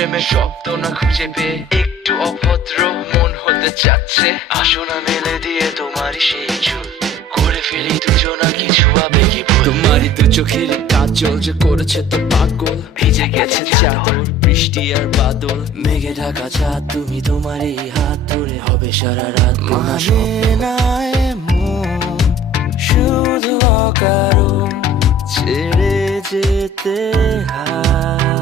প্রেমের শব্দ না খুঁজে পেয়ে একটু অভদ্র মন হতে চাচ্ছে। আসো না মেলে দিয়ে তোমারই সেই চুল, করে ফেলি দুজনা কিছু আবেগী ভুল। তোমারই দু চোখের কাজল যে করেছে তো পাগল, ভিজে গেছে চাদর বৃষ্টি আর বাদল, মেঘে ঢাকা চাঁদ তুমি তোমার এই হাত ধরে হবে সারা রাত। মানে না এমন শুধু অকারণ ছেড়ে যেতে হয়।